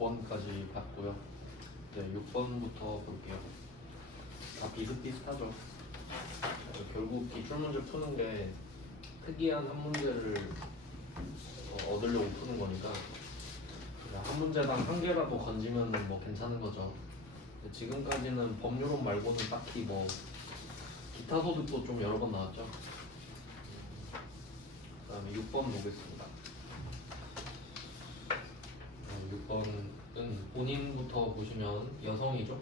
5번까지 봤고요. 네, 6번부터 볼게요. 다 비슷비슷하죠. 결국 기출문제 푸는 게 특이한 한 문제를 얻으려고 푸는 거니까 한 문제당 한 개라도 건지면 뭐 괜찮은 거죠. 지금까지는 법률론 말고는 딱히 뭐 기타 소득도 좀 여러 번 나왔죠. 그 다음에 6번 보겠습니다. 6번은 본인부터 보시면 여성이죠.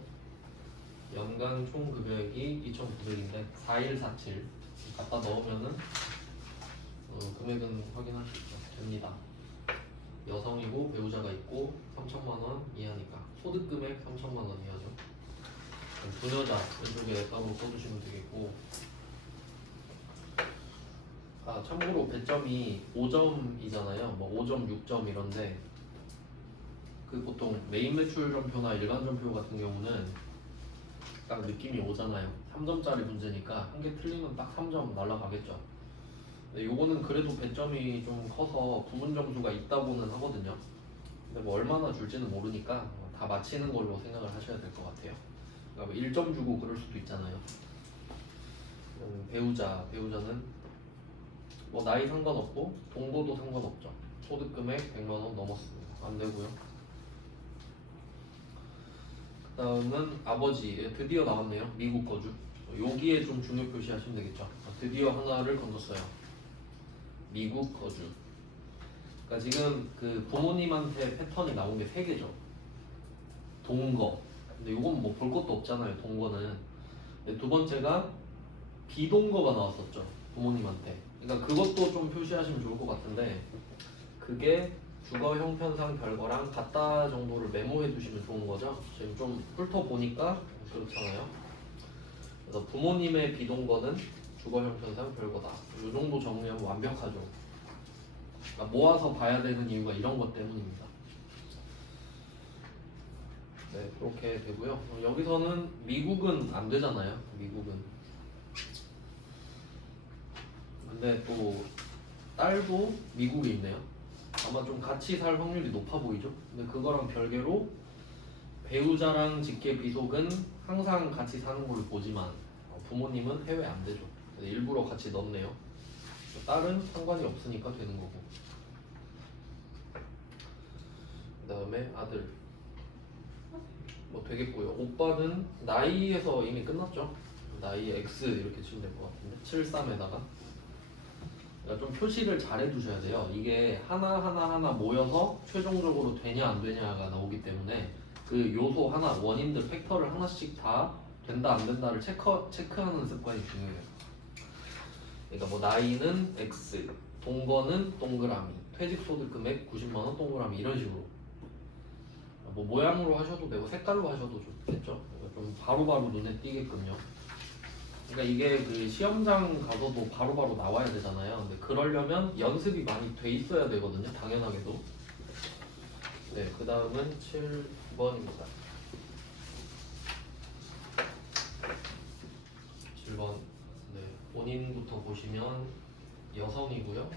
연간 총 급여액이 2,900인데 4147 갖다 넣으면은 금액은 확인할 수 있죠. 됩니다. 여성이고 배우자가 있고 3천만 원 이하니까 소득 금액 3천만 원 이하죠. 부녀자 왼쪽에 따로 써주시면 되겠고, 참고로 배점이 5점이잖아요. 뭐 5점, 6점 이런데 그 보통 메인 매출점표나 일간점표 같은 경우는 딱 느낌이 오잖아요. 3점짜리 문제니까 한 개 틀리면 딱 3점 날라가겠죠. 근데 요거는 그래도 배점이 좀 커서 부분 점수가 있다고는 하거든요. 근데 뭐 얼마나 줄지는 모르니까 다 맞히는 걸로 생각을 하셔야 될 것 같아요. 그러니까 뭐 1점 주고 그럴 수도 있잖아요. 배우자는 뭐 나이 상관없고 동거도 상관없죠. 소득 금액 100만 원 넘었습니다. 안 되고요. 다음은 아버지, 드디어 나왔네요. 미국 거주. 여기에 좀 중요 표시하시면 되겠죠. 드디어 하나를 건졌어요. 미국 거주. 그러니까 지금 그 부모님한테 패턴이 나온 게 3개죠. 동거. 근데 이건 뭐 볼 것도 없잖아요. 동거는. 근데 두 번째가 비동거가 나왔었죠. 부모님한테. 그러니까 그것도 좀 표시하시면 좋을 것 같은데 그게 주거 형편상 별거랑 같다 정도를 메모해 두시면 좋은 거죠. 지금 좀 훑어보니까 그렇잖아요. 그래서 부모님의 비동거는 주거 형편상 별거다. 이 정도 정리하면 완벽하죠. 그러니까 모아서 봐야 되는 이유가 이런 것 때문입니다. 네, 그렇게 되고요. 여기서는 미국은 안 되잖아요. 미국은. 근데 또 딸도 미국에 있네요. 아마 좀 같이 살 확률이 높아 보이죠. 근데 그거랑 별개로 배우자랑 직계 비속은 항상 같이 사는 걸로 보지만 부모님은 해외 안 되죠. 일부러 같이 넣네요. 딸은 상관이 없으니까 되는 거고. 그 다음에 아들 뭐 되겠고요. 오빠는 나이에서 이미 끝났죠. 나이 X 이렇게 치면 될 것 같은데 73에다가 좀 표시를 잘 해두셔야 돼요. 이게 하나 모여서 최종적으로 되냐 안 되냐가 나오기 때문에 그 요소 하나, 원인들, 팩터를 하나씩 다 된다 안 된다를 체크하는 습관이 중요해요. 그러니까 뭐 나이는 X, 동거는 동그라미, 퇴직소득 금액 90만 원 동그라미 이런 식으로 뭐 모양으로 하셔도 되고 색깔로 하셔도 좋겠죠. 좀 바로바로 눈에 띄게끔요. 그러니까 이게 그 시험장 가서도 바로바로 나와야 되잖아요. 근데 그러려면 연습이 많이 돼 있어야 되거든요. 당연하게도. 네, 그 다음은 7번입니다. 7번. 네, 본인부터 보시면 여성이고요.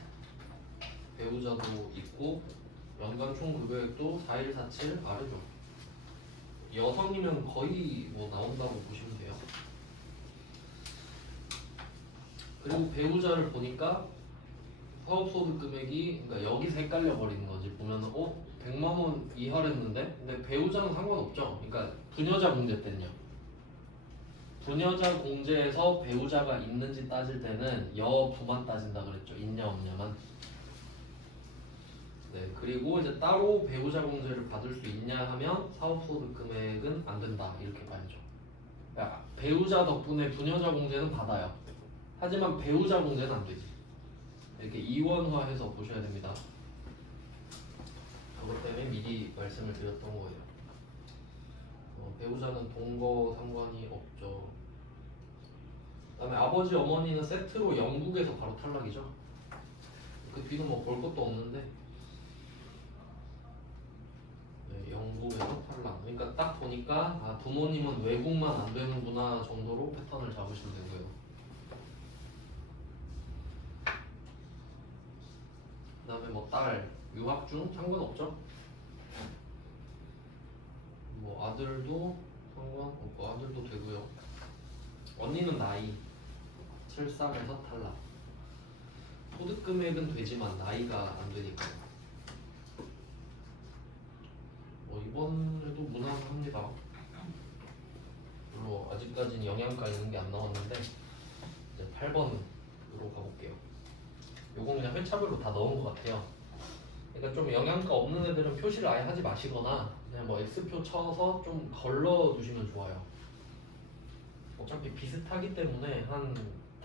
배우자도 있고 연간 총 급여액도 4147 아래죠. 여성이면 거의 뭐 나온다고 보시면 돼요. 그리고 배우자를 보니까 사업소득 금액이 그러니까 여기서 헷갈려 버리는 거지. 보면은 100만 원 이하랬는데 근데 배우자는 상관없죠. 그러니까 부녀자 공제 때는요. 부녀자 공제에서 배우자가 있는지 따질 때는 여부만 따진다 그랬죠. 있냐 없냐만. 네, 그리고 이제 따로 배우자 공제를 받을 수 있냐 하면 사업소득 금액은 안 된다 이렇게 봐야죠. 그러니까 배우자 덕분에 부녀자 공제는 받아요. 하지만 배우자 공제는 안 되지. 이렇게 이원화해서 보셔야 됩니다. 그것 때문에 미리 말씀을 드렸던 거예요. 배우자는 동거 상관이 없죠. 그다음에 아버지 어머니는 세트로 영국에서 바로 탈락이죠. 그 뒤는 뭐 볼 것도 없는데 네, 영국에서 탈락. 그러니까 딱 보니까 부모님은 외국만 안 되는구나 정도로 패턴을 잡으시면 되고요. 그 다음에 뭐 딸, 유학 중 상관없죠? 아들도 상관없고 아들도 되고요. 언니는 나이 73에서 탈락. 소득 금액은 되지만 나이가 안 되니까. 이번에도 무난합니다. 물론 아직까지는 영양가 있는 게 안 나왔는데 이제 8번으로 가볼게요. 요건 그냥 회차별로 다 넣은 것 같아요. 그러니까 좀 영양가 없는 애들은 표시를 아예 하지 마시거나 그냥 뭐 X표 쳐서 좀 걸러 두시면 좋아요. 어차피 비슷하기 때문에 한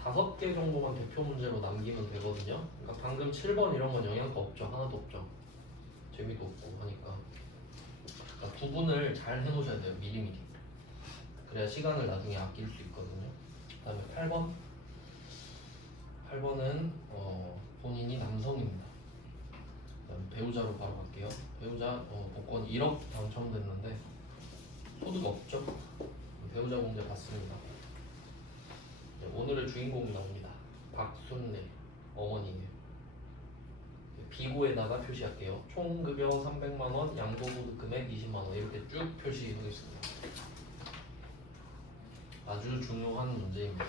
5개 정도만 대표 문제로 남기면 되거든요. 그러니까 방금 7번 이런 건 영양가 없죠. 하나도 없죠. 재미도 없고 하니까. 그러니까 구분을 잘 해놓으셔야 돼요. 미리미리. 그래야 시간을 나중에 아낄 수 있거든요. 그 다음에 8번. 8번은 본인이 남성입니다. 그다음 배우자로 바로 갈게요. 배우자 복권 1억 당첨됐는데 소득 없죠? 배우자 공제 받습니다. 오늘의 주인공이 나옵니다. 박순례 어머니예요. 비고에다가 표시할게요. 총 급여 300만원, 양도소득 금액 20만원 이렇게 쭉 표시하겠습니다. 아주 중요한 문제입니다.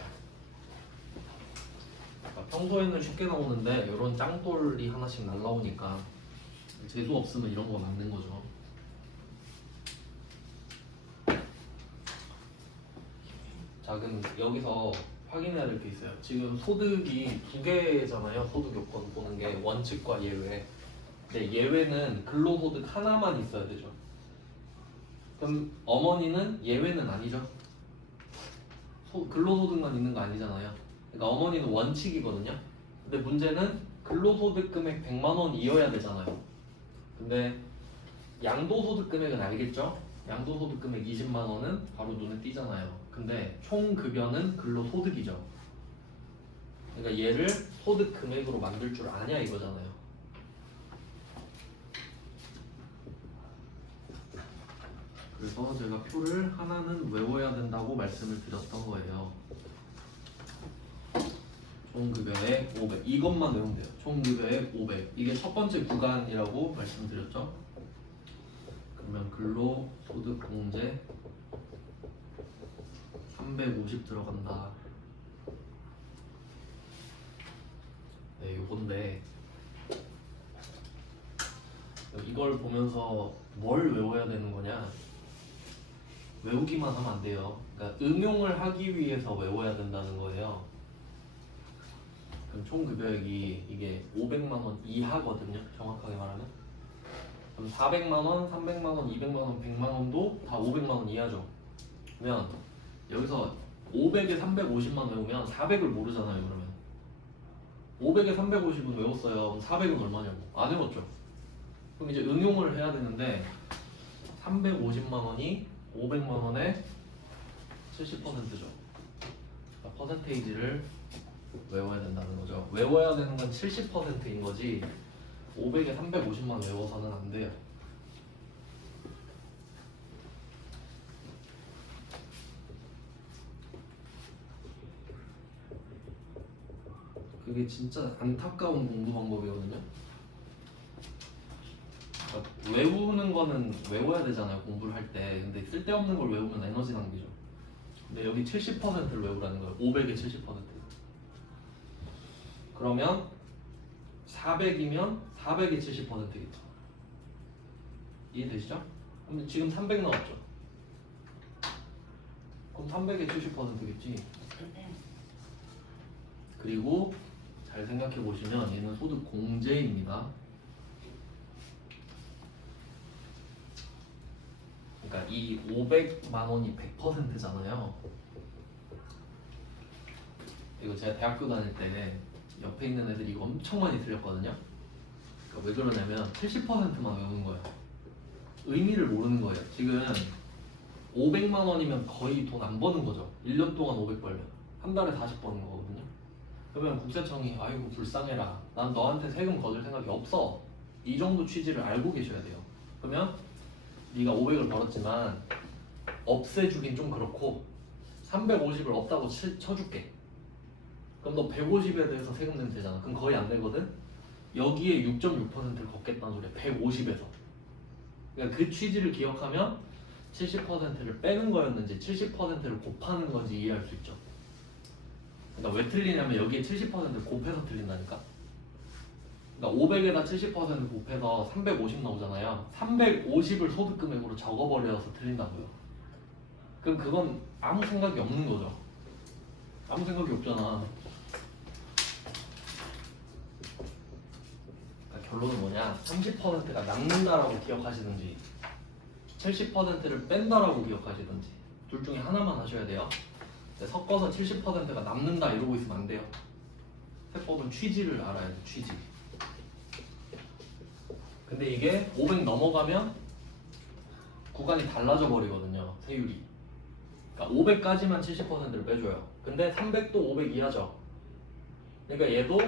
평소에는 쉽게 나오는데 이런 짱돌이 하나씩 날라오니까 재수 없으면 이런 거 맞는 거죠. 자, 그럼 여기서 확인해야 될 게 있어요. 지금 소득이 2개잖아요. 소득 요건 보는 게 원칙과 예외. 근데 예외는 근로소득 하나만 있어야 되죠. 그럼 어머니는 예외는 아니죠. 근로소득만 있는 거 아니잖아요. 그러니까 어머니는 원칙이거든요. 근데 문제는 근로소득 금액 100만 원이어야 되잖아요. 근데 양도소득 금액은 알겠죠? 양도소득 금액 20만 원은 바로 눈에 띄잖아요. 근데 총 급여는 근로소득이죠. 그러니까 얘를 소득 금액으로 만들 줄 아냐 이거잖아요. 그래서 제가 표를 하나는 외워야 된다고 말씀을 드렸던 거예요. 총급여액 500 이것만 외우면 돼요. 총급여액 500 이게 첫 번째 구간이라고 말씀드렸죠. 그러면 근로소득공제 350 들어간다. 네, 요건데 이걸 보면서 뭘 외워야 되는 거냐? 외우기만 하면 안 돼요. 그러니까 응용을 하기 위해서 외워야 된다는 거예요. 그럼 총 급여액이 이게 500만 원 이하거든요. 정확하게 말하면. 그럼 400만 원, 300만 원, 200만 원, 100만 원도 다 500만 원 이하죠. 그러면 여기서 500에 350만 외우면 400을 모르잖아요. 그러면 500에 350은 외웠어요. 그럼 400은 얼마냐고. 안 외웠죠. 그럼 이제 응용을 해야 되는데 350만 원이 500만 원의 70%죠. 그러니까 퍼센테이지를 외워야 된다는 거죠. 외워야 되는 건 70%인 거지 500에 350만 외워서는 안 돼요. 그게 진짜 안타까운 공부 방법이거든요. 그러니까 외우는 거는 외워야 되잖아요. 공부를 할 때. 근데 쓸데없는 걸 외우면 에너지 낭비죠. 근데 여기 70%를 외우라는 거예요. 500의 70%. 그러면 400이면 400의 70%겠죠. 이해되시죠? 그럼 지금 300 나왔죠? 그럼 300의 70%겠지. 그리고 잘 생각해 보시면 얘는 소득 공제입니다. 그러니까 이 500만 원이 100%잖아요. 이거 제가 대학교 다닐 때 옆에 있는 애들이 이거 엄청 많이 틀렸거든요. 그러니까 왜 그러냐면 70%만 외우는 거예요. 의미를 모르는 거예요. 지금 500만 원이면 거의 돈 안 버는 거죠. 1년 동안 500 벌면 한 달에 40 버는 거거든요. 그러면 국세청이 아이고 불쌍해라. 난 너한테 세금 거둘 생각이 없어. 이 정도 취지를 알고 계셔야 돼요. 그러면 네가 500을 벌었지만 없애주긴 좀 그렇고 350을 없다고 쳐줄게. 그럼 너 150에 대해서 세금 내면 되잖아. 그럼 거의 안 내거든? 여기에 6.6%를 걷겠다는 소리야. 150에서. 그러니까 그 취지를 기억하면 70%를 빼는 거였는지 70%를 곱하는 건지 이해할 수 있죠. 그러니까 왜 틀리냐면 여기에 70%를 곱해서 틀린다니까. 그러니까 500에다 70% 곱해서 350 나오잖아요. 350을 소득금액으로 적어버려서 틀린다고요. 그럼 그건 아무 생각이 없는 거죠. 아무 생각이 없잖아. 그러니까 결론은 뭐냐? 30%가 남는다라고 기억하시든지 70%를 뺀다라고 기억하시든지 둘 중에 하나만 하셔야 돼요. 섞어서 70%가 남는다 이러고 있으면 안 돼요. 세법은 취지를 알아야 돼. 취지. 근데 이게 500 넘어가면 구간이 달라져 버리거든요. 세율이. 그러니까 500까지만 70%를 빼줘요. 근데 300도 500 이하죠. 그러니까 얘도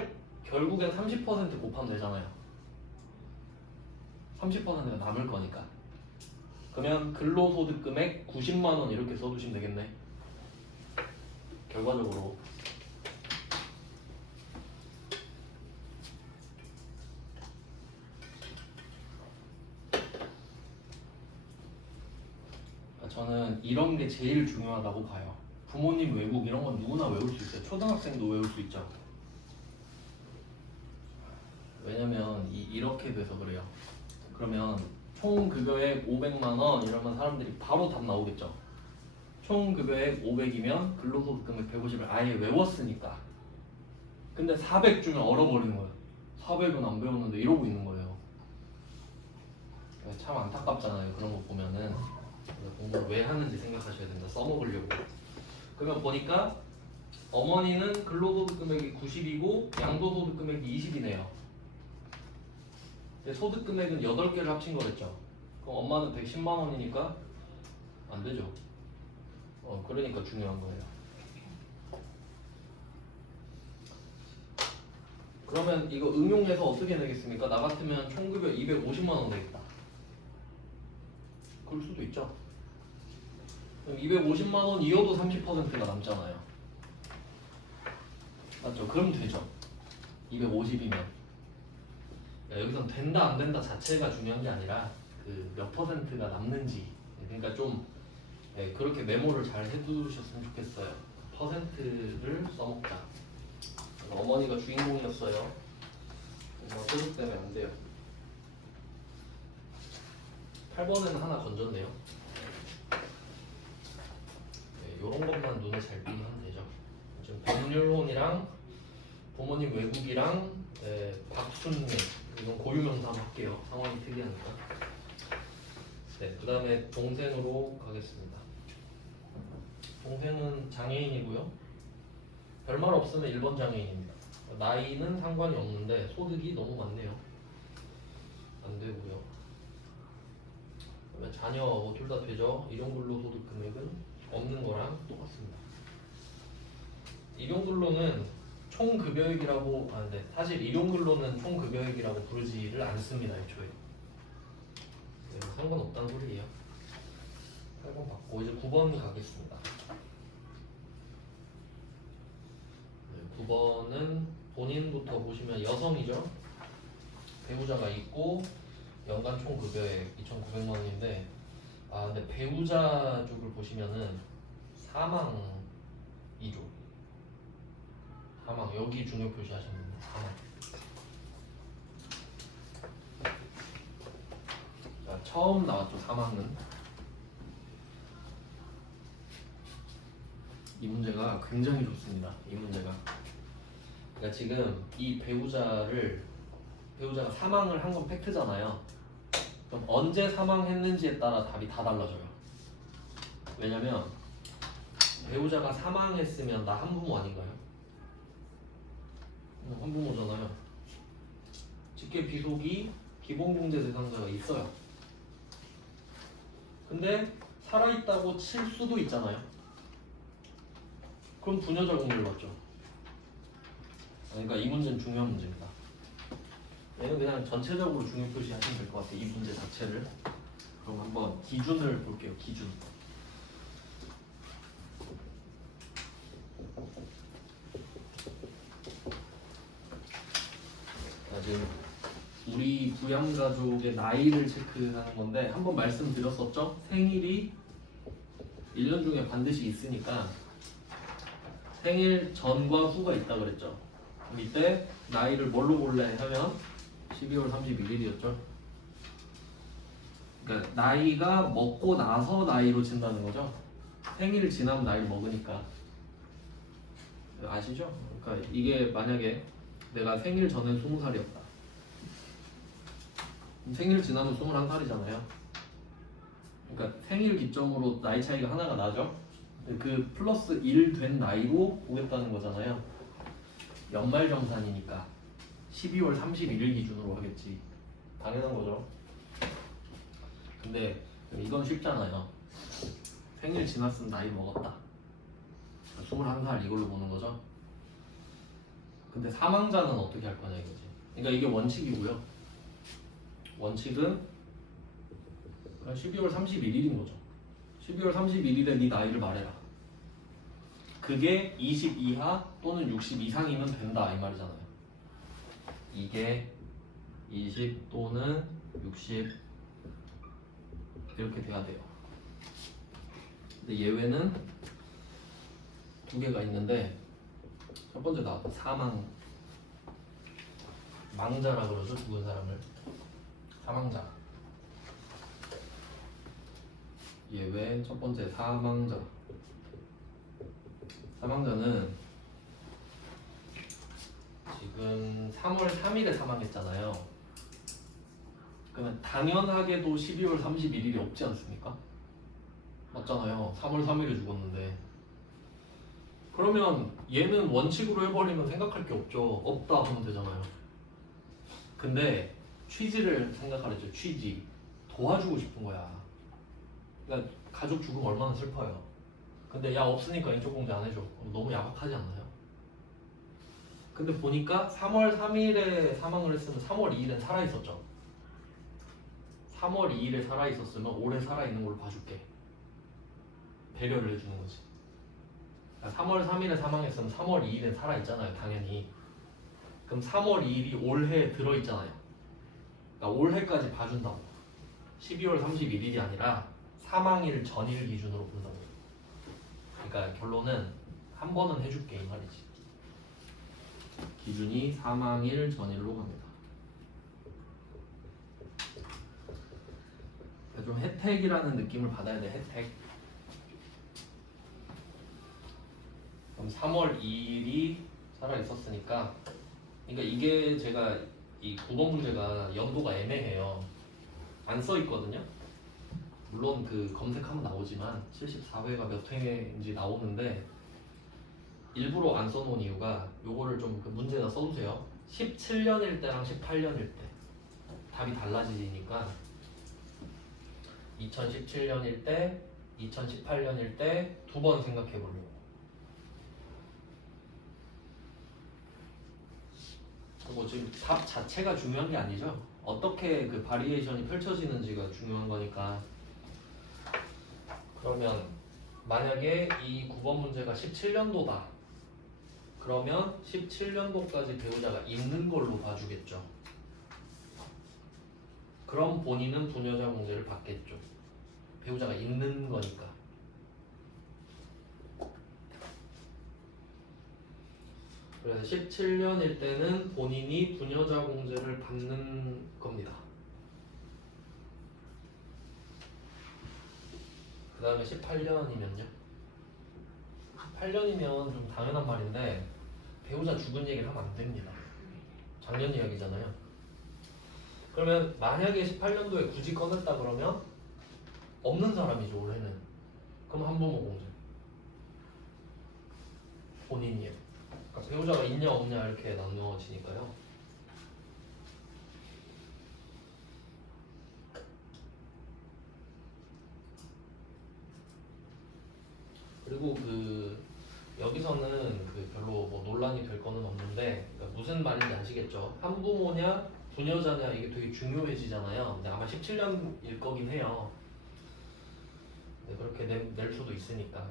결국엔 30% 곱하면 되잖아요. 30%가 남을 거니까. 그러면 근로소득 금액 90만 원 이렇게 써두시면 되겠네. 결과적으로. 저는 이런 게 제일 중요하다고 봐요. 부모님 외국 이런 건 누구나 외울 수 있어요. 초등학생도 외울 수 있죠. 왜냐면 이렇게 돼서 그래요. 그러면 총 급여액 500만 원 이러면 사람들이 바로 답 나오겠죠. 총 급여액 500이면 근로소득 금액 150을 아예 외웠으니까. 근데 400 주면 얼어버리는 거예요. 400은 안 배웠는데 이러고 있는 거예요. 참 안타깝잖아요. 그런 거 보면은. 공부를 왜 하는지 생각하셔야 된다. 써먹으려고. 그러면 보니까 어머니는 근로소득 금액이 90이고 양도소득 금액이 20이네요. 소득 금액은 8개를 합친 거랬죠. 그럼 엄마는 110만 원이니까 안 되죠. 그러니까 중요한 거예요. 그러면 이거 응용해서 어떻게 내겠습니까? 나 같으면 총급여 250만 원 내겠다. 그럴 수도 있죠. 그럼 250만 원 이어도 30%가 남잖아요. 맞죠? 그럼 되죠. 250이면. 여기선 된다 안 된다 자체가 중요한 게 아니라 그 몇 퍼센트가 남는지. 그러니까 좀 그렇게 메모를 잘 해두셨으면 좋겠어요. 퍼센트를 써먹자. 어머니가 주인공이었어요. 소득 때문에 안 돼요. 8번에는 하나 건졌네요. 요런 것만 눈에 잘 띄면 되죠. 지금 법률혼이랑 부모님 외국이랑 박순례 이건 고유명사 한번 할게요. 상황이 특이하니까. 네, 그 다음에 동생으로 가겠습니다. 동생은 장애인이고요. 별말 없으면 1번 장애인입니다. 나이는 상관이 없는데 소득이 너무 많네요. 안 되고요. 그러면 자녀 뭐 둘 다 되죠. 일용근로소득 금액은 없는 거랑 똑같습니다. 일용근로는 총급여액이라고 하는데 사실 일용근로는 총급여액이라고 부르지를 않습니다. 애초에. 네, 상관없다는 소리예요. 8번 받고 이제 9번 가겠습니다. 9번은 본인부터 보시면 여성이죠. 배우자가 있고 연간 총급여액 2,900만 원인데 근데 배우자 쪽을 보시면은 사망이죠. 사망 여기 중요 표시하셨는데 사망. 자, 처음 나왔죠. 사망은 이 문제가 굉장히 좋습니다. 이 문제가 그러니까 지금 이 배우자가 사망을 한 건 팩트잖아요. 그럼 언제 사망했는지에 따라 답이 다 달라져요. 왜냐면 배우자가 사망했으면 나 한부모 아닌가요? 한부모잖아요. 직계 비속이 기본공제 대상자가 있어요. 근데 살아있다고 칠 수도 있잖아요. 그럼 부녀자 공제를 받죠. 그러니까 이 문제는 중요한 문제입니다. 얘는 그냥 전체적으로 중요 표시하시면 될 것 같아요. 이 문제 자체를. 그럼 한번 기준을 볼게요. 기준. 지금 우리 부양 가족의 나이를 체크하는 건데 한번 말씀드렸었죠? 생일이 1년 중에 반드시 있으니까 생일 전과 후가 있다 그랬죠. 그럼 이때 나이를 뭘로 볼래 하면 12월 31일이었죠. 그러니까 나이가 먹고 나서 나이로 친다는 거죠. 생일 지나면 나이를 먹으니까. 아시죠? 그러니까 이게 만약에 내가 생일 전엔 20살이었다. 생일 지나면 21살이잖아요. 그러니까 생일 기점으로 나이 차이가 하나가 나죠. 그 플러스 1 된 나이로 보겠다는 거잖아요. 연말정산이니까 12월 31일 기준으로 하겠지. 당연한 거죠. 근데 이건 쉽잖아요. 생일 지났으면 나이 먹었다. 21살 이걸로 보는 거죠. 근데 사망자는 어떻게 할 거냐 이거지. 그러니까 이게 원칙이고요. 원칙은 12월 31일인 거죠. 12월 31일에 네 나이를 말해라. 그게 20 이하 또는 60 이상이면 된다 이 말이잖아요. 이게 20 또는 60 이렇게 돼야 돼요. 근데 예외는 두 개가 있는데 첫 번째 나왔다. 사망 망자라 그러죠. 죽은 사람을 사망자. 예외 첫 번째 사망자. 사망자는 지금 3월 3일에 사망했잖아요. 그러면 당연하게도 12월 31일이 없지 않습니까? 맞잖아요. 3월 3일에 죽었는데. 그러면 얘는 원칙으로 해버리면 생각할 게 없죠. 없다 하면 되잖아요. 근데 취지를 생각하랬죠. 취지. 도와주고 싶은 거야. 그러니까 가족 죽으면 얼마나 슬퍼요. 근데 야 없으니까 인적 공개 안 해줘. 너무 야박하지 않나요? 근데 보니까 3월 3일에 사망을 했으면 3월 2일엔 살아있었죠. 3월 2일에 살아있었으면 오래 살아있는 걸로 봐줄게. 배려를 해주는 거지. 3월 3일에 사망했으면 3월 2일엔 살아있잖아요. 당연히. 그럼 3월 2일이 올해에 들어있잖아요. 그러니까 올해까지 봐준다고. 12월 31일이 아니라 사망일 전일 기준으로 본다고. 그러니까 결론은 한 번은 해줄게 이 말이지. 기준이 사망일 전일로 갑니다. 좀 혜택이라는 느낌을 받아야 돼. 혜택. 그럼 3월 2일이 살아있었으니까, 그러니까 이게 제가 이 9번 문제가 연도가 애매해요. 안 써 있거든요. 물론 그 검색하면 나오지만 74회가 몇 회인지 나오는데 일부러 안 써놓은 이유가 요거를 좀 그 문제에다 써두세요. 17년일 때랑 18년일 때 답이 달라지니까 2017년일 때, 2018년일 때 두 번 생각해 보려고. 뭐 지금 답 자체가 중요한 게 아니죠. 어떻게 그 바리에이션이 펼쳐지는지가 중요한 거니까. 그러면 만약에 이 9번 문제가 17년도다. 그러면 17년도까지 배우자가 있는 걸로 봐주겠죠. 그럼 본인은 부녀자 공제를 받겠죠. 배우자가 있는 거니까. 그래서 17년일 때는 본인이 부녀자 공제를 받는 겁니다. 그 다음에 18년이면요? 18년이면 좀 당연한 말인데 배우자 죽은 얘기를 하면 안 됩니다. 작년 이야기잖아요. 그러면 만약에 18년도에 굳이 꺼냈다 그러면 없는 사람이죠 올해는. 그럼 한부모 공제. 본인이에요. 그러니까 배우자가 있냐 없냐 이렇게 나누어지니까요. 그리고 여기서는 별로 뭐 논란이 될 거는 없는데, 그러니까 무슨 말인지 아시겠죠? 한부모냐 부녀자냐 이게 되게 중요해지잖아요. 근데 아마 17년일 거긴 해요. 근데 그렇게 낼 수도 있으니까.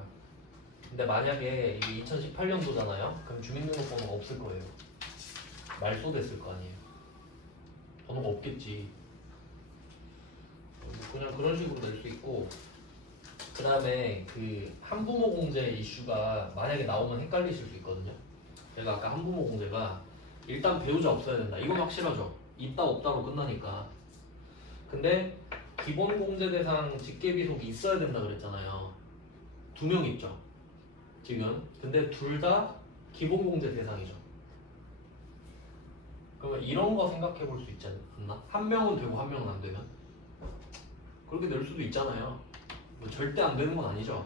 근데 만약에 이게 2018년도잖아요. 그럼 주민등록번호가 없을 거예요. 말소됐을 거 아니에요. 번호가 없겠지. 그냥 그런 식으로 낼 수 있고, 그 다음에 그 한부모 공제 이슈가 만약에 나오면 헷갈리실 수 있거든요. 제가 아까 한부모 공제가 일단 배우자 없어야 된다. 이건 확실하죠. 있다 없다로 끝나니까. 근데 기본 공제 대상 직계비속이 있어야 된다 그랬잖아요. 2명 있죠. 지금. 근데 둘 다 기본 공제 대상이죠. 그러면 이런 거 생각해 볼 수 있지 않나? 한 명은 되고 한 명은 안 되면? 그렇게 낼 수도 있잖아요. 뭐 절대 안 되는 건 아니죠.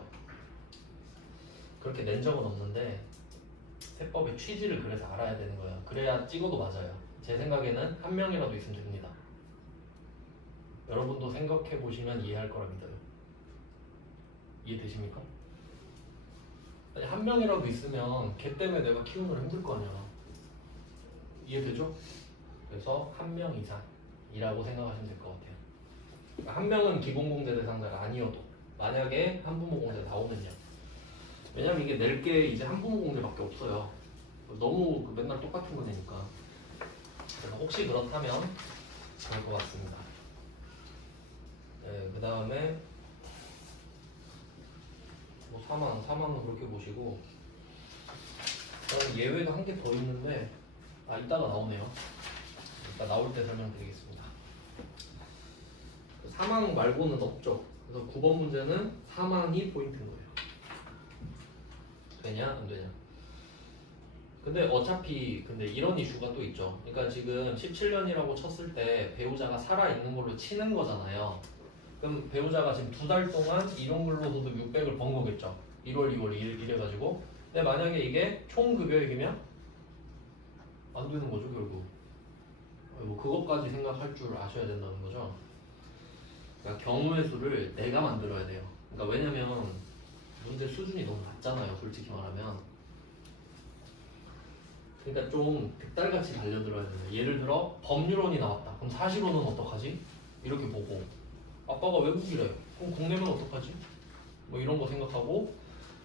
그렇게 낸 적은 없는데 세법의 취지를 그래서 알아야 되는 거예요. 그래야 찍어도 맞아요. 제 생각에는 한 명이라도 있으면 됩니다. 여러분도 생각해 보시면 이해할 거라 믿어요. 이해되십니까? 아니, 한 명이라도 있으면 걔 때문에 내가 키우는 걸 힘들 거 아니야. 이해되죠? 그래서 한 명 이상이라고 생각하시면 될 것 같아요. 그러니까 한 명은 기본공제 대상자가 아니어도 만약에 한부모 공제 나오면요. 왜냐면 이게 낼 게 이제 한부모 공제밖에 없어요. 너무 맨날 똑같은 거 내니까. 그래서 혹시 그렇다면 좋을 것 같습니다. 네, 그 다음에 뭐 4만원 그렇게 보시고, 예외가 한 개 더 있는데 이따가 나오네요. 이따 나올 때 설명드리겠습니다. 4만원 말고는 없죠. 그래서 9번 문제는 4만이 포인트인 거예요. 되냐 안 되냐. 근데 어차피 이런 이슈가 또 있죠. 그러니까 지금 17년이라고 쳤을 때 배우자가 살아있는 걸로 치는 거잖아요. 그럼 배우자가 지금 2달 동안 일용근로소득 600을 번 거겠죠. 1월, 2월 이래가지고. 근데 만약에 이게 총 급여액이면 안 되는 거죠, 결국. 뭐 그것까지 생각할 줄 아셔야 된다는 거죠. 그러니까 경우의 수를 내가 만들어야 돼요. 그러니까 왜냐면 문제 수준이 너무 낮잖아요, 솔직히 말하면. 그러니까 좀 득달같이 달려들어야 돼요. 예를 들어 법률원이 나왔다. 그럼 사실원은 어떡하지? 이렇게 보고, 아빠가 외국이래. 그럼 국내면 어떡하지? 뭐 이런 거 생각하고,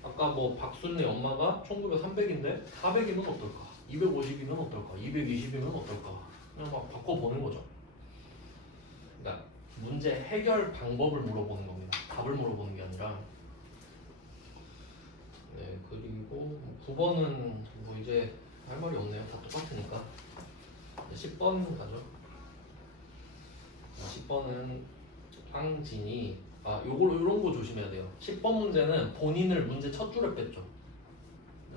아까 뭐 박순애 엄마가 총급여 300인데 400이면 어떨까? 250이면 어떨까? 220이면 어떨까? 그냥 막 바꿔보는 거죠. 그러니까 문제 해결 방법을 물어보는 겁니다. 답을 물어보는 게 아니라. 네, 그리고 9번은 뭐 이제 할 말이 없네요. 다 똑같으니까. 10번 가죠. 10번은 황진이 요런 거 조심해야 돼요. 10번 문제는 본인을 문제 첫 줄에 뺐죠.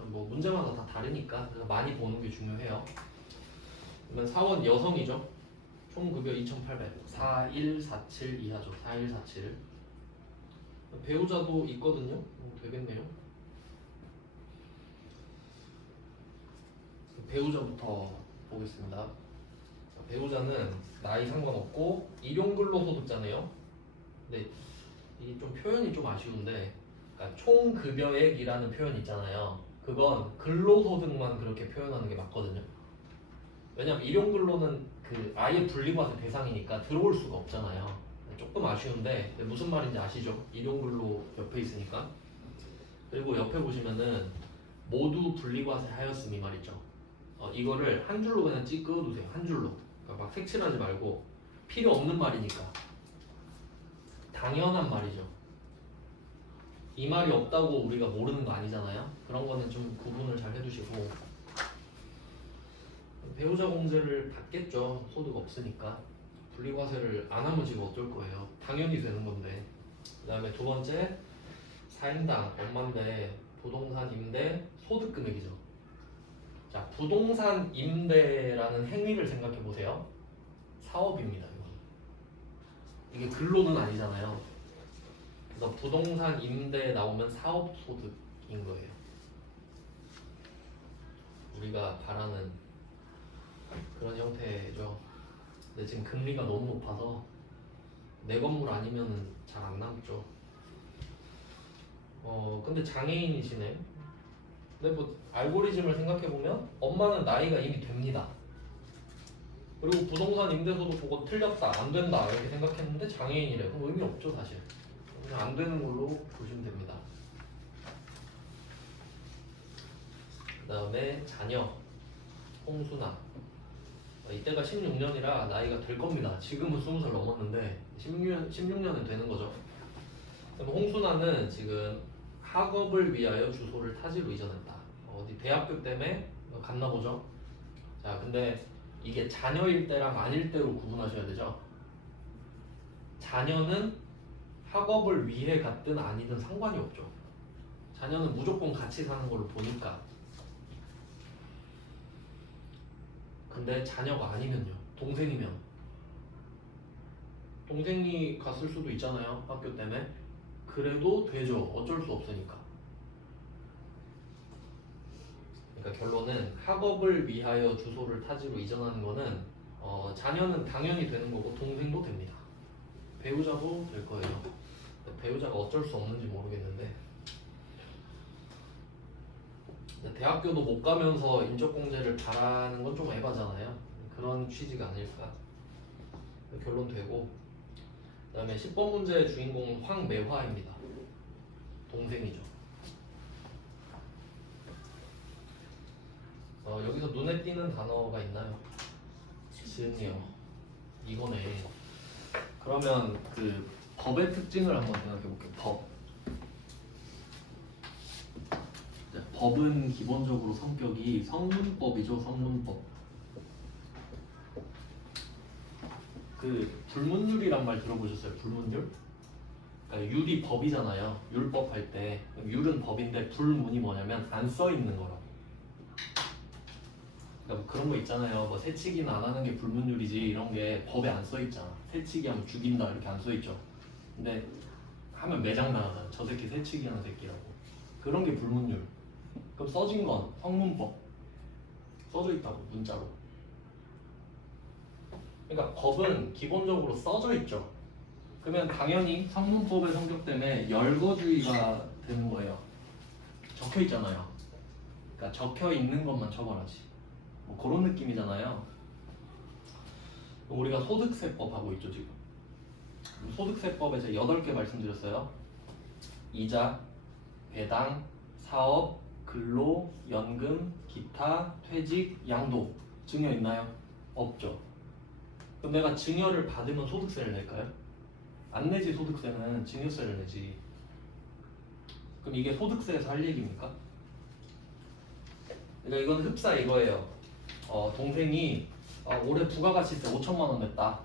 뭐 문제마다 다 다르니까 그래서 많이 보는 게 중요해요. 그러면 사원 여성이죠. 총 급여 2,800. 4147 이하죠. 4147. 배우자도 있거든요. 되겠네요. 배우자부터 보겠습니다. 배우자는 나이 상관없고 일용근로소득자네요. 근데 이게 좀 표현이 좀 아쉬운데, 그러니까 총급여액이라는 표현 있잖아요. 그건 근로소득만 그렇게 표현하는 게 맞거든요. 왜냐면 일용근로는 그 아예 분리과세 대상이니까 들어올 수가 없잖아요. 조금 아쉬운데 무슨 말인지 아시죠? 일용근로 옆에 있으니까. 그리고 옆에 보시면은 모두 분리과세 하였음이 말이죠. 이거를 한 줄로 그냥 찍어두세요. 한 줄로. 그러니까 막 색칠하지 말고, 필요 없는 말이니까. 당연한 말이죠. 이 말이 없다고 우리가 모르는 거 아니잖아요. 그런 거는 좀 구분을 잘 해두시고. 배우자 공제를 받겠죠. 소득 없으니까. 분리과세를 안 하면 지금 어쩔 거예요. 당연히 되는 건데. 그 다음에 두 번째, 4인당 엄마인데 부동산 임대 소득 금액이죠. 자, 부동산 임대라는 행위를 생각해 보세요. 사업입니다. 이게 근로는 아니잖아요. 그래서 부동산 임대 나오면 사업 소득인 거예요. 우리가 바라는 그런 형태죠. 근데 지금 금리가 너무 높아서 내 건물 아니면 잘 안 남죠. 근데 장애인이시네. 근데 뭐 알고리즘을 생각해 보면 엄마는 나이가 이미 됩니다. 그리고 부동산 임대소득 보고 틀렸다, 안 된다 이렇게 생각했는데 장애인이래. 그럼 의미 없죠 사실. 그냥 안 되는 걸로 보시면 됩니다. 그 다음에 자녀 홍수나 이때가 16년이라 나이가 될 겁니다. 지금은 20살 넘었는데 16년은 되는 거죠. 그럼 홍순아는 지금 학업을 위하여 주소를 타지로 이전했다. 어디 대학교 때문에 갔나 보죠. 자, 근데 이게 자녀일 때랑 아닐 때로 구분하셔야 되죠. 자녀는 학업을 위해 갔든 아니든 상관이 없죠. 자녀는 무조건 같이 사는 걸로 보니까. 근데 자녀가 아니면요. 동생이면. 동생이 갔을 수도 있잖아요. 학교 때문에. 그래도 되죠. 어쩔 수 없으니까. 그러니까 결론은 학업을 위하여 주소를 타지로 이전하는 거는 자녀는 당연히 되는 거고 동생도 됩니다. 배우자도 될 거예요. 배우자가 어쩔 수 없는지 모르겠는데 대학교도 못 가면서 인적공제를 바라는 건 좀 에바잖아요. 그런 취지가 아닐까. 결론 되고 그 다음에 10번 문제의 주인공은 황매화입니다. 동생이죠. 여기서 눈에 띄는 단어가 있나요? 지은이요. 이거네. 그러면 그 법의 특징을 한번 생각해 볼게요. 법. 법은 기본적으로 성격이 성문법이죠. 성문법. 그 불문율이란 말 들어보셨어요? 불문율? 그러니까 율이 법이잖아요. 율법 할 때 율은 법인데 불문이 뭐냐면 안 써 있는 거라고. 그러니까 뭐 그런 거 있잖아요. 뭐 새치기는 안 하는 게 불문율이지 이런 게 법에 안 써 있잖아. 새치기 하면 죽인다 이렇게 안 써 있죠. 근데 하면 매장 나가잖아. 저 새끼 새치기 하는 새끼라고. 그런 게 불문율. 그럼 써진 건 성문법. 써져 있다고 문자로. 그러니까 법은 기본적으로 써져 있죠. 그러면 당연히 성문법의 성격 때문에 열거주의가 되는 거예요. 적혀 있잖아요. 그러니까 적혀 있는 것만 처벌하지. 뭐 그런 느낌이잖아요. 우리가 소득세법 하고 있죠 지금. 소득세법에 제가 8개 말씀드렸어요. 이자, 배당, 사업, 근로, 연금, 기타, 퇴직, 양도. 증여 있나요? 없죠. 그럼 내가 증여를 받으면 소득세를 낼까요? 안 내지. 소득세는 증여세를 내지. 그럼 이게 소득세에서 할 얘기입니까? 그러니까 이건 흡사 이거예요. 동생이 올해 부가가치세 5천만 원 냈다.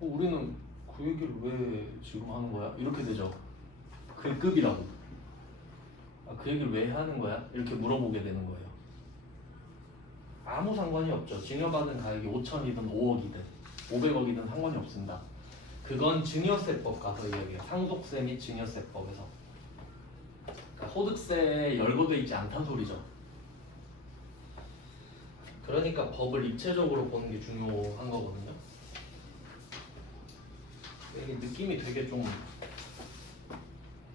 우리는 그 얘기를 왜 지금 하는 거야? 이렇게 되죠. 그 급이라고. 그 얘기를 왜 하는 거야? 이렇게 물어보게 되는 거예요. 아무 상관이 없죠. 증여받은 가액이 5천이든 5억이든 500억이든 상관이 없습니다. 그건 증여세법 가서 이야기해요. 상속세 및 증여세법에서. 그러니까 소득세에 열거돼 있지 않다는 소리죠. 그러니까 법을 입체적으로 보는 게 중요한 거거든요. 이게 느낌이 되게 좀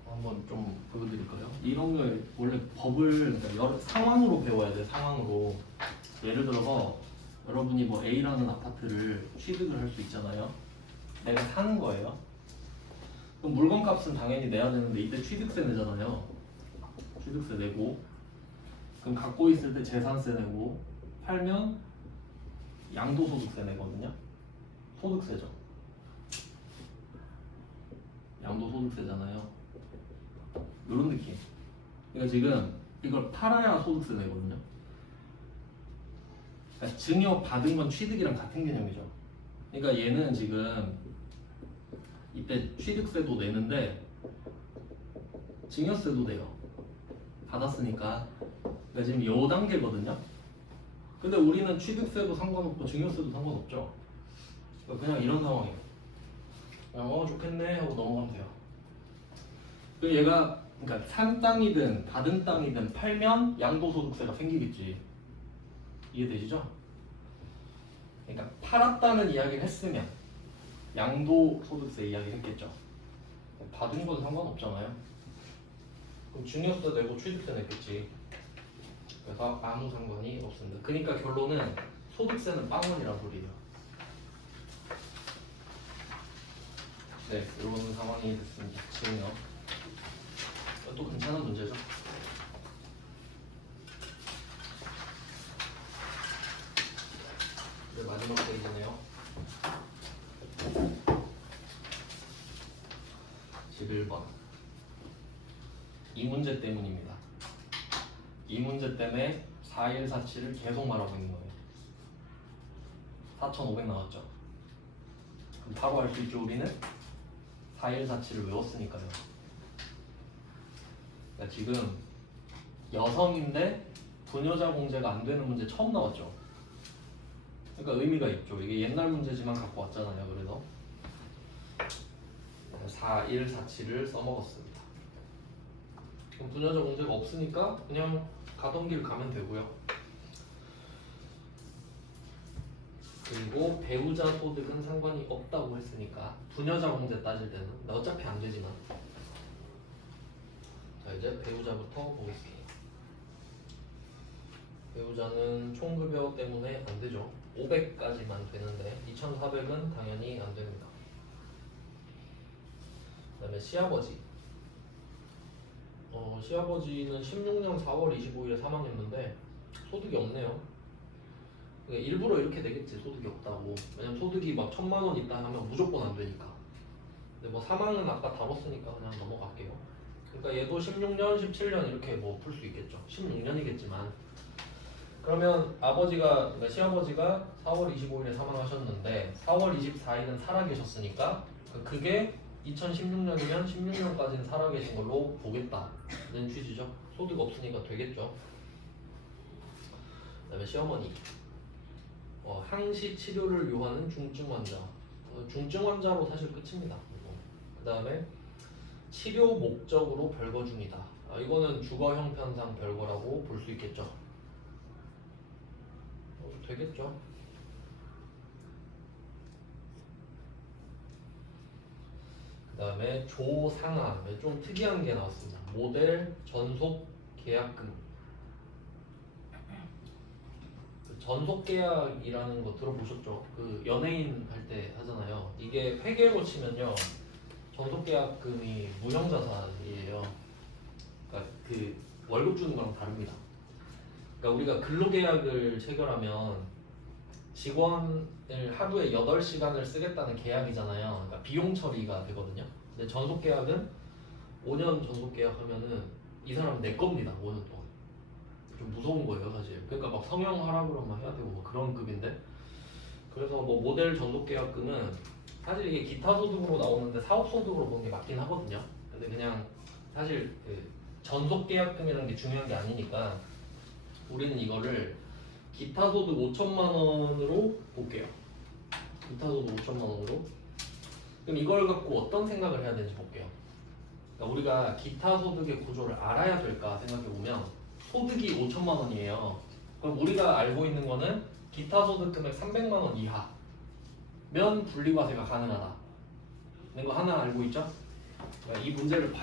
한번 좀 보여드릴까요? 이런 걸 원래 법을 그러니까 여러 상황으로 배워야 돼. 상황으로. 예를 들어서 여러분이 뭐 A라는 아파트를 취득을 할 수 있잖아요. 내가 사는 거예요. 그럼 물건값은 당연히 내야 되는데 이때 취득세 내잖아요. 취득세 내고 그럼 갖고 있을 때 재산세 내고 팔면 양도소득세 내거든요. 소득세죠. 양도소득세잖아요. 이런 느낌. 그러니까 지금 이걸 팔아야 소득세 내거든요. 그러니까 증여 받은 건 취득이랑 같은 개념이죠. 그러니까 얘는 지금 이때 취득세도 내는데 증여세도 내요. 받았으니까. 그러니까 지금 요 단계거든요. 근데 우리는 취득세도 상관없고 증여세도 상관없죠. 그러니까 그냥 이런 상황이에요. 그냥 좋겠네 하고 넘어가면 돼요. 그리고 얘가 그러니까 산 땅이든 받은 땅이든 팔면 양도소득세가 생기겠지. 이해되시죠? 그러니까 팔았다는 이야기를 했으면 양도소득세 이야기를 했겠죠. 받은 건 상관없잖아요. 그럼 증여세 내고 취득세 냈겠지. 그래서 아무 상관이 없습니다. 그러니까 결론은 소득세는 빵원이란 소리예요. 네, 이런 상황이 됐습니다. 증여. 또 괜찮은 문제죠. 마지막 페이지네요. 11번. 이 문제 때문입니다. 이 문제 때문에 4147을 계속 말하고 있는 거예요. 4500 나왔죠. 그럼 바로 알 수 있죠. 우리는 4147을 외웠으니까요. 그러니까 지금 여성인데 부녀자 공제가 안 되는 문제 처음 나왔죠. 그러니까 의미가 있죠. 이게 옛날 문제지만 갖고 왔잖아요. 그래서 4147을 써먹었습니다. 그럼 부녀자 공제가 없으니까 그냥 가던 길 가면 되고요. 그리고 배우자 소득은 상관이 없다고 했으니까 부녀자 공제 따질 때는 어차피 안 되지만 자 이제 배우자부터 보겠습니다. 배우자는 총급여 때문에 안 되죠. 500까지만 되는데 2,400은 당연히 안 됩니다. 그 다음에 시아버지. 시아버지는 16년 4월 25일에 사망했는데 소득이 없네요. 그러니까 일부러 이렇게 되겠지. 소득이 없다고. 왜냐면 소득이 막 1,000만 원 있다 하면 무조건 안 되니까. 근데 뭐 사망은 아까 다뤘으니까 그냥 넘어갈게요. 그러니까 얘도 16년, 17년 이렇게 뭐 풀 수 있겠죠. 16년이겠지만. 그러면 아버지가, 그러니까 시아버지가 4월 25일에 사망하셨는데 4월 24일은 살아계셨으니까 그게 2016년이면 16년까지는 살아계신 걸로 보겠다는 취지죠. 소득 없으니까 되겠죠. 그 다음에 시어머니. 항시 치료를 요하는 중증 환자. 중증 환자로 사실 끝입니다. 그 다음에 치료 목적으로 별거 중이다. 이거는 주거 형편상 별거라고 볼 수 있겠죠. 되겠죠. 그 다음에 조상아. 좀 특이한 게 나왔습니다. 모델 전속 계약금. 전속 계약이라는 거 들어보셨죠? 그 연예인 할 때 하잖아요. 이게 회계로 치면요, 전속 계약금이 무형자산이에요. 그러니까 그 월급 주는 거랑 다릅니다. 그러니까 우리가 근로계약을 체결하면 직원을 하루에 8시간을 쓰겠다는 계약이잖아요. 그러니까 비용 처리가 되거든요. 근데 전속 계약은 5년 전속 계약하면은 이 사람은 내 겁니다. 5년 동안. 좀 무서운 거예요, 사실. 그러니까 막 성형하라 그러면 해야 되고 뭐 그런 급인데. 그래서 뭐 모델 전속 계약금은 사실 이게 기타 소득으로 나오는데 사업 소득으로 보는 게 맞긴 하거든요. 근데 그냥 사실 그 전속 계약금이라는 게 중요한 게 아니니까 우리는 이거를 기타 소득 5천만 원으로 볼게요. 기타 소득 5천만 원으로. 그럼 이걸 갖고 어떤 생각을 해야 되는지 볼게요. 그러니까 우리가 기타 소득의 구조를 알아야 될까 생각해 보면 소득이 5천만 원이에요. 그럼 우리가 알고 있는 거는 기타 소득 금액 300만 원 이하면 분리과세가 가능하다. 이거 하나 알고 있죠? 그러니까 이 문제를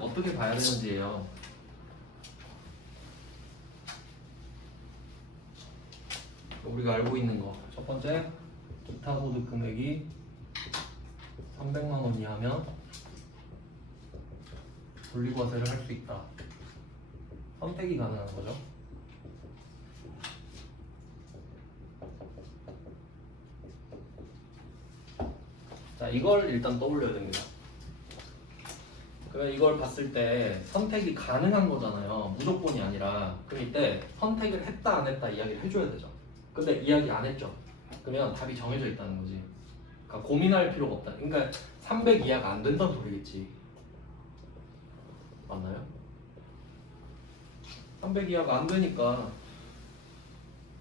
어떻게 봐야 되는지예요. 우리가 알고 있는 거. 첫 번째, 기타 소득 금액이 300만 원 이하면 분리과세를 할 수 있다. 선택이 가능한 거죠. 자, 이걸 일단 떠올려야 됩니다. 그러면 이걸 봤을 때 선택이 가능한 거잖아요. 무조건이 아니라. 그럼 이때 선택을 했다 안 했다 이야기를 해줘야 되죠. 근데 이야기 안 했죠. 그러면 답이 정해져 있다는 거지. 그러니까 고민할 필요가 없다. 그러니까 300 이하가 안 된다는 소리겠지. 맞나요? 300 이하가 안 되니까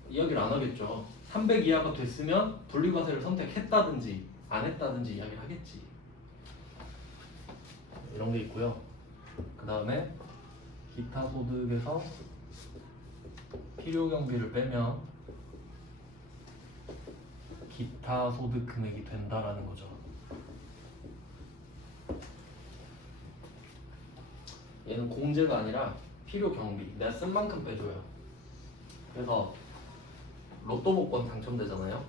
이야기를 안 하겠죠. 300 이하가 됐으면 분리과세를 선택했다든지 안 했다든지 이야기를 하겠지. 이런 게 있고요. 그 다음에 기타 소득에서 필요 경비를 빼면 기타 소득 금액이 된다라는 거죠. 얘는 공제가 아니라 필요 경비. 내가 쓴 만큼 빼줘요. 그래서 로또 복권 당첨되잖아요.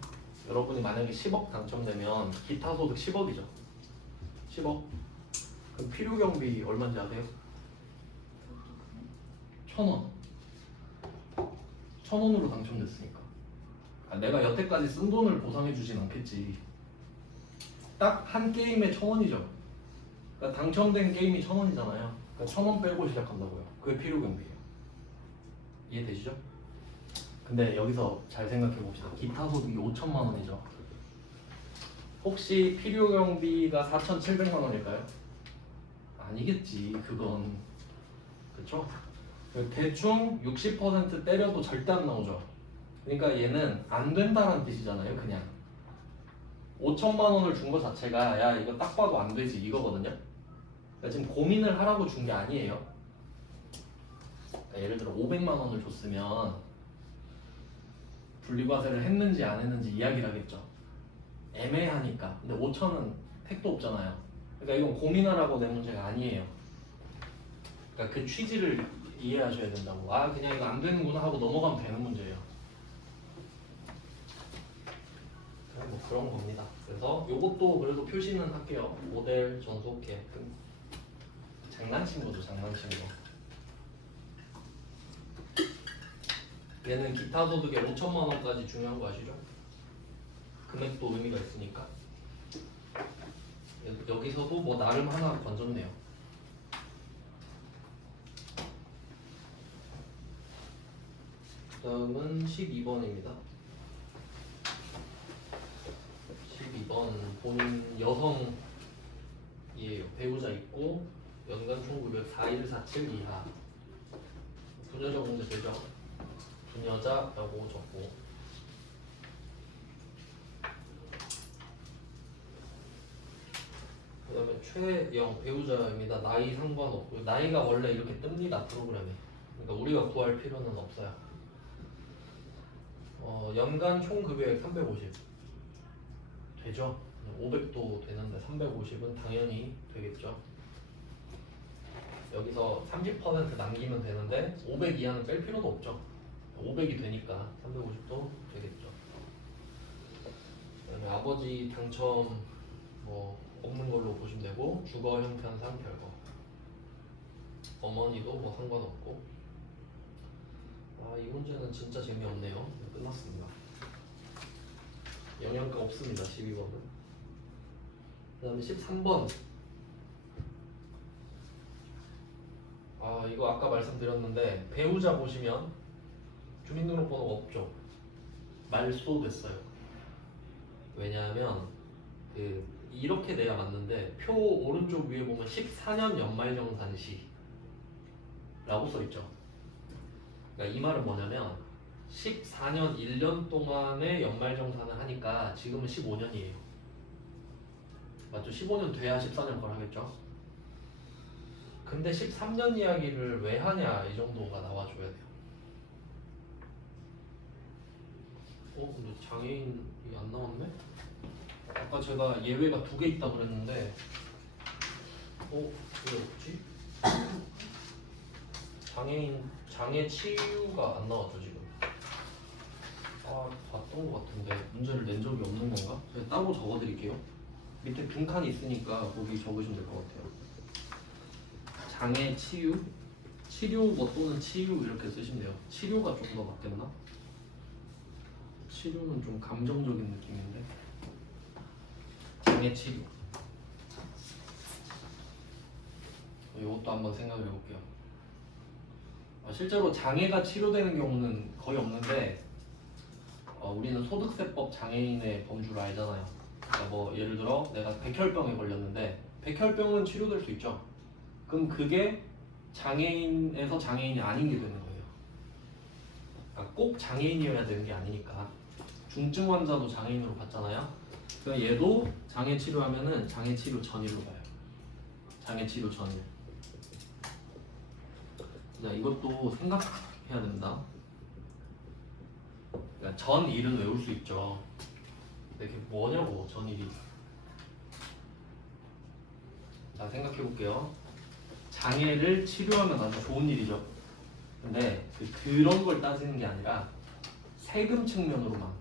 여러분이 만약에 10억 당첨되면 기타 소득 10억이죠. 10억. 그럼 필요 경비 얼마인지 아세요? 1,000원. 1,000원으로 당첨됐으니까. 내가 여태까지 쓴 돈을 보상해 주진 않겠지. 딱 한 게임에 1,000원이죠. 그러니까 당첨된 게임이 1,000원이잖아요. 그러니까 1,000원 빼고 시작한다고요. 그게 필요 경비예요. 이해되시죠? 근데 여기서 잘 생각해 봅시다. 기타 소득이 5천만 원이죠. 혹시 필요 경비가 4,700만 원일까요? 아니겠지. 그건 그렇죠? 대충 60% 때려도 절대 안 나오죠. 그러니까 얘는 안 된다는 뜻이잖아요. 그냥 5천만 원을 준 거 자체가 야 이거 딱 봐도 안 되지 이거거든요. 그러니까 지금 고민을 하라고 준 게 아니에요. 그러니까 예를 들어 500만 원을 줬으면 분리과세를 했는지 안 했는지 이야기를 하겠죠. 애매하니까. 근데 5천은 택도 없잖아요. 그러니까 이건 고민하라고 낸 문제가 아니에요. 그러니까 그 취지를 이해하셔야 된다고. 아 그냥 이거 안 되는구나 하고 넘어가면 되는 문제예요. 뭐 그런 겁니다. 그래서 요것도 그래도 표시는 할게요. 모델 전속 계획금. 장난친 거죠, 장난친 거. 얘는 기타 소득에 5천만 원까지 중요한 거 아시죠? 금액도 의미가 있으니까. 여기서도 뭐 나름 하나 건졌네요. 다음은 12번입니다. 12번 본인 여성이에요. 배우자 있고 연간 총급여 4147 이하. 부녀자 공제 되죠? 부녀자라고 적고 그 다음에 최영 배우자입니다. 나이 상관없고 나이가 원래 이렇게 뜹니다. 프로그램에. 그러니까 우리가 구할 필요는 없어요. 연간 총급여액 350 되죠? 500도 되는데 350은 당연히 되겠죠. 여기서 30% 남기면 되는데 500 이하는 뺄 필요도 없죠. 500이 되니까 350도 되겠죠. 그다음에 아버지 당첨 뭐 없는 걸로 보시면 되고 주거 형편상 별거. 어머니도 뭐 상관없고. 이 문제는 진짜 재미없네요. 끝났습니다. 영양가 없습니다. 12번은. 그 다음에 13번. 이거 아까 말씀드렸는데 배우자 보시면 주민등록번호가 없죠. 말소됐어요. 왜냐하면 이렇게 돼야 맞는데 표 오른쪽 위에 보면 14년 연말정산시 라고 써있죠. 그러니까 이 말은 뭐냐면 14년 1년 동안의 연말정산을 하니까 지금은 15년이에요. 맞죠? 15년 돼야 14년 걸 하겠죠. 근데 13년 이야기를 왜 하냐 이 정도가 나와줘야 돼요. 근데 장애인이 안 나왔네? 아까 제가 예외가 2개 있다고 그랬는데 왜 없지? 장애 치유가 안 나왔죠 지금. 봤던 것 같은데 문제를 낸 적이 없는 건가? 제가 따로 적어드릴게요. 밑에 빈칸이 있으니까 거기 적으시면 될 것 같아요. 장애 치유, 치료 뭐 또는 치유 이렇게 쓰시면 돼요. 치료가 좀 더 맞겠나? 치료는 좀 감정적인 느낌인데. 장애 치료. 이것도 한번 생각을 해볼게요. 실제로 장애가 치료되는 경우는 거의 없는데 우리는 소득세법 장애인의 범주를 알잖아요. 그러니까 뭐 예를 들어 내가 백혈병에 걸렸는데 백혈병은 치료될 수 있죠. 그럼 그게 장애인에서 장애인이 아닌 게 되는 거예요. 그러니까 꼭 장애인이어야 되는 게 아니니까. 중증 환자도 장애인으로 봤잖아요. 그러니까 얘도 장애 치료하면은 장애 치료 전일로 가요. 장애 치료 전일. 자, 이것도 생각해야 된다. 그러니까 전일은 외울 수 있죠. 근데 그게 뭐냐고 전일이. 자, 생각해 볼게요. 장애를 치료하면 아주 좋은 일이죠. 근데 그런 걸 따지는 게 아니라 세금 측면으로만.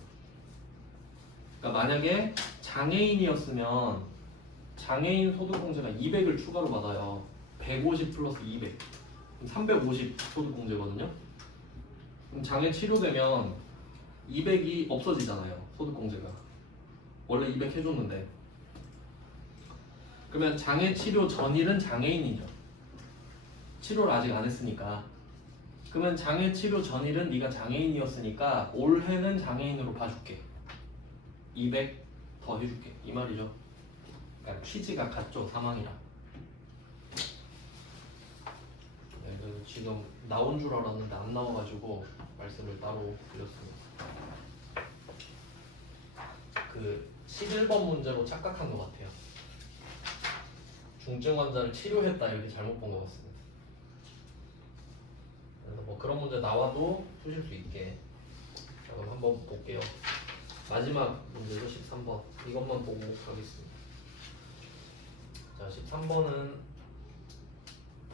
그러니까 만약에 장애인이었으면 장애인 소득공제가 200을 추가로 받아요. 150 플러스 200. 그럼 350 소득공제거든요. 그럼 장애 치료되면 200이 없어지잖아요. 소득공제가 원래 200 해줬는데. 그러면 장애 치료 전일은 장애인이죠. 치료를 아직 안 했으니까. 그러면 장애 치료 전일은 네가 장애인이었으니까 올해는 장애인으로 봐줄게. 200 더 해줄게. 이 말이죠. 그러니까 취지가 같죠. 사망이랑. 네, 그래서 지금 나온 줄 알았는데 안 나와가지고 말씀을 따로 드렸습니다. 그 11번 문제로 착각한 것 같아요. 중증 환자를 치료했다 이렇게 잘못 본 것 같습니다. 그래서 뭐 그런 문제 나와도 푸실 수 있게. 자, 그럼 한번 볼게요. 마지막 문제죠. 13번. 이것만 보고 가겠습니다. 자, 13번은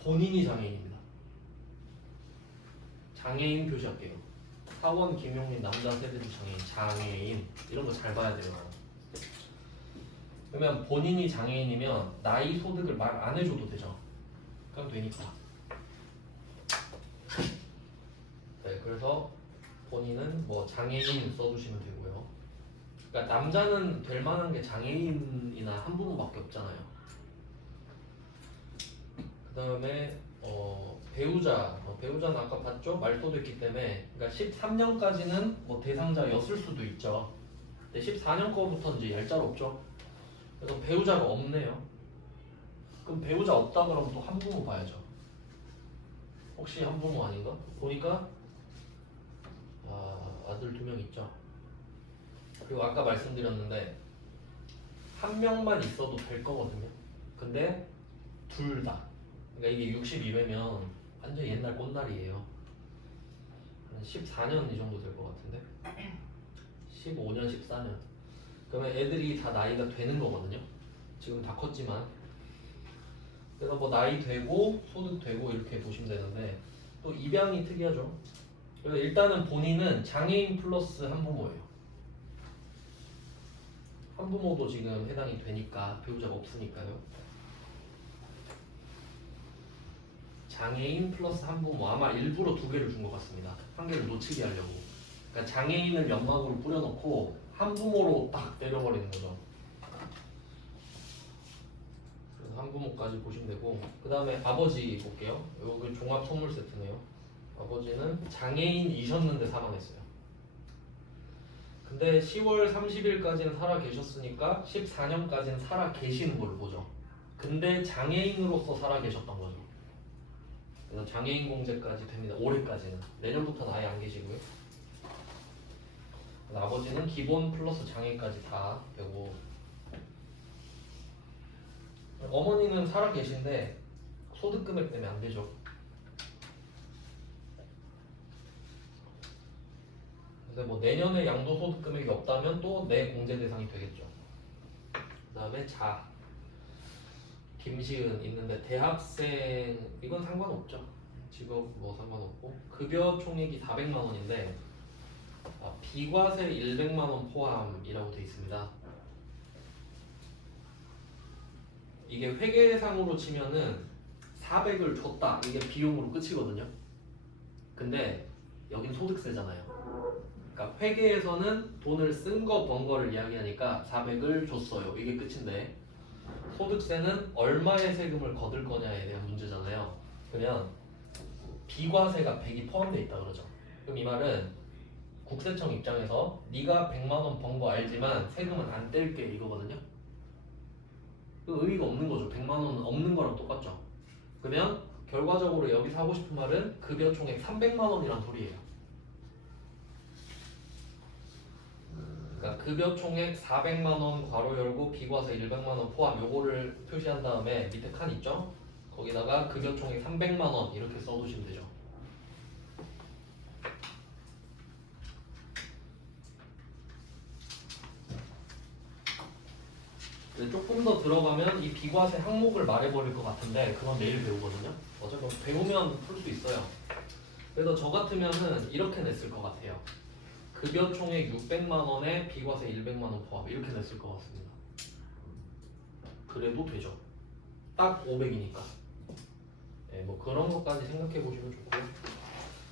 본인이 장애인입니다. 장애인 표시할게요. 사원 김용민 남자 세대주 장애인 이런 거 잘 봐야 돼요. 그러면 본인이 장애인이면 나이 소득을 말 안 해줘도 되죠. 그럼 되니까. 네, 그래서 본인은 뭐 장애인 써주시면 되고요. 그러니까 남자는 될 만한 게 장애인이나 한부모밖에 없잖아요. 그 다음에 배우자는 아까 봤죠? 말소됐기 때문에 그러니까 13년까지는 뭐 대상자였을 수도 있죠. 근데 14년 거부터 이제 얄짤 없죠. 그래서 배우자가 없네요. 그럼 배우자 없다 그러면 또 한부모 봐야죠. 혹시 한부모 아닌가? 보니까 아들 2명 있죠. 그리고 아까 말씀드렸는데 한 명만 있어도 될 거거든요. 근데 둘 다. 그러니까 이게 62회면 완전 옛날 꽃날이에요. 한 14년 이 정도 될 것 같은데 15년 14년. 그러면 애들이 다 나이가 되는 거거든요. 지금 다 컸지만. 그래서 뭐 나이 되고 소득 되고 이렇게 보시면 되는데 또 입양이 특이하죠. 그래서 일단은 본인은 장애인 플러스 한부모예요. 한부모도 지금 해당이 되니까 배우자가 없으니까요. 장애인 플러스 한부모 아마 일부러 2개를 준 것 같습니다. 한 개를 놓치게 하려고. 그러니까 장애인을 연막으로 뿌려놓고 한부모로 딱 때려버리는 거죠. 그래서 한부모까지 보시면 되고 그 다음에 아버지 볼게요. 여기 종합 선물 세트네요. 아버지는 장애인이셨는데 사망했어요. 근데 10월 30일까지는 살아 계셨으니까 14년까지는 살아 계시는 걸로 보죠. 근데 장애인으로서 살아 계셨던 거죠. 그래서 장애인 공제까지 됩니다. 올해까지는. 내년부터는 아예 안 계시고요. 아버지는 기본 플러스 장애까지 다 되고 어머니는 살아 계신데 소득 금액 때문에 안 되죠. 근데 뭐 내년에 양도소득 금액이 없다면 또 내 공제 대상이 되겠죠. 그 다음에 김시은 있는데 대학생 이건 상관없죠. 직업 뭐 상관없고 급여 총액이 400만 원인데 비과세 100만 원 포함이라고 되어 있습니다. 이게 회계상으로 치면은 400을 줬다 이게 비용으로 끝이거든요. 근데 여긴 소득세잖아요. 그러니까 회계에서는 돈을 쓴 거 번 거를 이야기하니까 400을 줬어요. 이게 끝인데 소득세는 얼마의 세금을 거둘 거냐에 대한 문제잖아요. 그러면 비과세가 100이 포함되어 있다 그러죠. 그럼 이 말은 국세청 입장에서 네가 100만 원 번 거 알지만 세금은 안 뗄게 이거거든요. 그 의미가 없는 거죠. 100만 원 없는 거랑 똑같죠. 그러면 결과적으로 여기서 하고 싶은 말은 급여 총액 300만 원이란 소리예요. 그러니까 급여 총액 400만 원 괄호 열고 비과세 100만 원 포함 요거를 표시한 다음에 밑에 칸 있죠? 거기다가 급여 총액 300만 원 이렇게 써두시면 되죠. 조금 더 들어가면 이 비과세 항목을 말해버릴 것 같은데 그건 내일 배우거든요. 어차피 배우면 풀 수 있어요. 그래서 저 같으면은 이렇게 냈을 것 같아요. 급여 총액 600만 원에 비과세 100만 원 포함 이렇게 냈을 것 같습니다. 그래도 되죠. 딱 500이니까. 네, 뭐 그런 것까지 생각해 보시면 좋고요.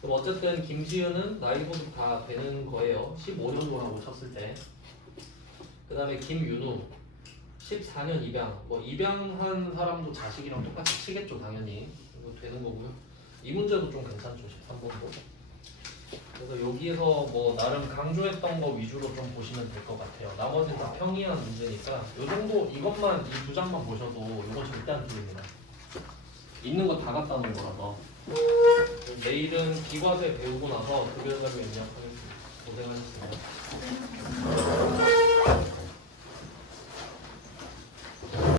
그럼 어쨌든 김지은은 나이 소득 다 되는 거예요. 15년도라고 쳤을 때. 그 다음에 김윤우 14년 입양. 뭐 입양한 사람도 자식이랑 똑같이 치겠죠 당연히. 이거 되는 거고요. 이 문제도 좀 괜찮죠 13번도. 그래서 여기에서 뭐 나름 강조했던 거 위주로 좀 보시면 될 것 같아요. 나머지는 다 평이한 문제니까 요 정도 이것만 이 두 장만 보셔도 이건 절대 안 틀립니다. 있는 거 다 갖다 놓은 거라서. 내일은 기과세 배우고 나서 급여자료 입력하겠습니다. 고생하셨습니다.